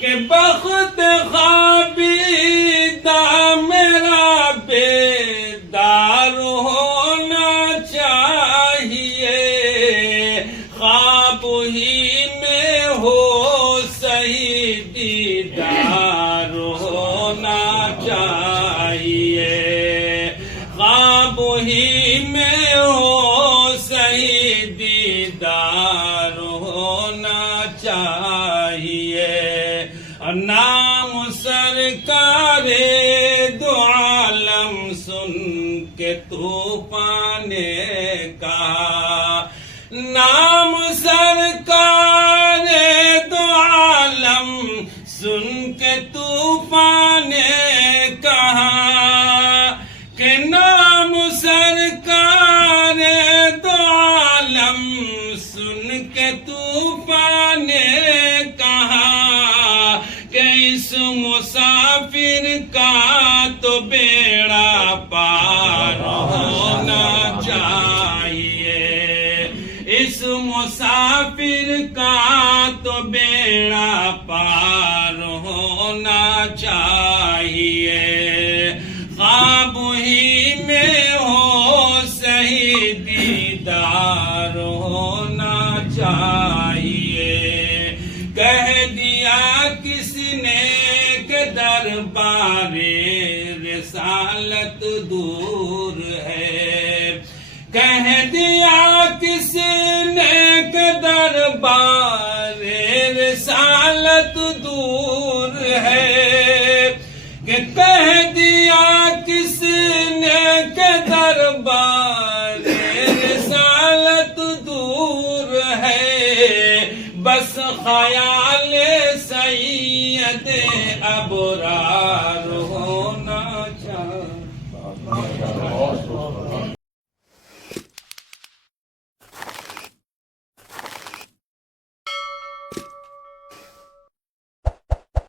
کہ بخت خوابیدہ میرا بیدار ہونا چاہیے، خواب ہی میں ہو صحیح دیدار ہونا چاہیے، خواب ہی میں ہو صحیح دیدار ہونا چاہیے۔ نام سرکار دو عالم سن کے طوفان کہا، نام سرکار دو عالم سن کے طوفان کہا، کہ نام سرکار دو عالم سن کے طوفان کہا، کہ اس مسافر کا تو بیڑا پار ہونا چاہیے، اس مسافر کا تو بیڑا پار ہونا چاہیے، خواب ہی میں ہو صحیح دیدار ہونا چاہیے۔ کہہ دیا کس نے کہ دربار رسالت دور ہے، کہہ دیا کس نے کہ دربار رسالت دور ہے، کہ کہہ دیا کس نے کہ دربار رسالت دور ہے، بس خیال